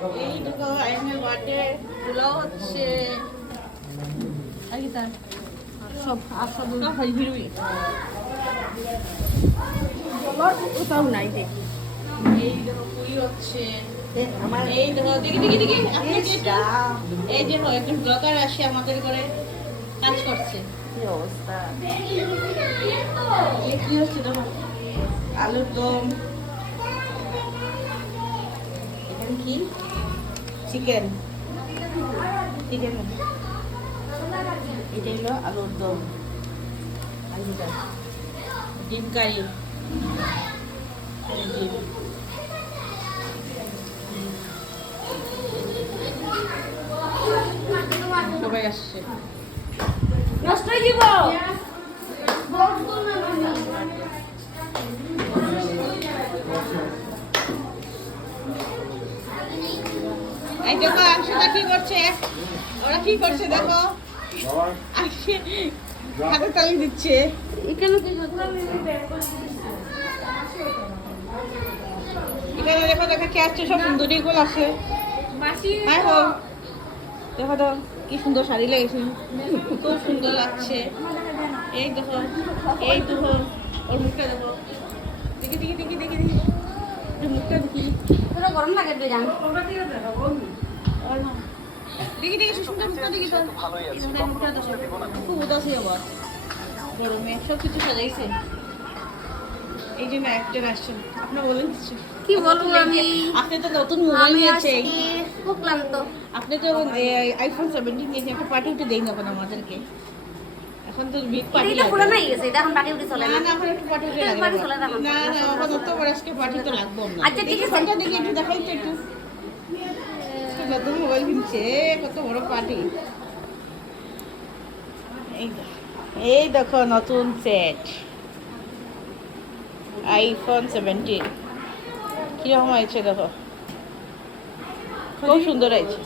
এই দেখো আইনের বার্থডে পোলাও হচ্ছে আর কি তার সব সব হিরোই কোথাও নাই দেখ। এই দেখো পুরি হচ্ছে আমার এই দেখো দেখি দেখি দেখি এই যে একজন ব্লগার আসে আমাদের ঘরে কাজ করছে। কি অবস্থা কি হচ্ছে দেখো আলুর দম এখানে কি চিকেন চিকেন এটা হলো আলুর দম আলুটা ডিম কারি ডিম সবাই আসছে নষ্ট হয়ে যাব এই দেখো আংশটা কি করছে ওরা কি করছে দেখো আসে হাতে তালি দিচ্ছে এখানে এখানে দেখো দেখো কে আসছে সব সুন্দরী গুলো আছে হ্যাঁ হো দেখো তো কি সুন্দর শাড়ি লেগেছে খুব সুন্দর লাগছে এই দেখো এই দেখো ওর মুখটা দেখো দেখি দেখি দেখি দেখি দেখি মুখটা দেখি পুরো গরম লাগে জান দেখি দেখি সুন্দর মুখটা দেখি তো মুখটা দেখো খুব উদাসী আবার গরমে সব কিছু সাজাইছে এই জন্য একজন আসছেন আপনার বলেন কি বলবো আমি আপনি তো নতুন মোবাইল নিয়েছেন খুব ক্লান্ত আপনি তো আইফোন 17 নিয়েছেন একটা পার্টি উঠে দেই না কেন আমাদেরকে এখন তো বিগ পার্টি এটা পুরো নাই গেছে এটা এখন পার্টি উঠে চলে না না এখন একটু পার্টি উঠে লাগবে না না এখন তো বড় আজকে পার্টি তো লাগবে না আচ্ছা ঠিক আছে এটা দেখি একটু দেখাই তো একটু নতুন মোবাইল কিনছে কত বড় পার্টি এই দেখো নতুন সেট আইফোন 17 কিরকম হয়েছে দেখো খুব সুন্দর হয়েছে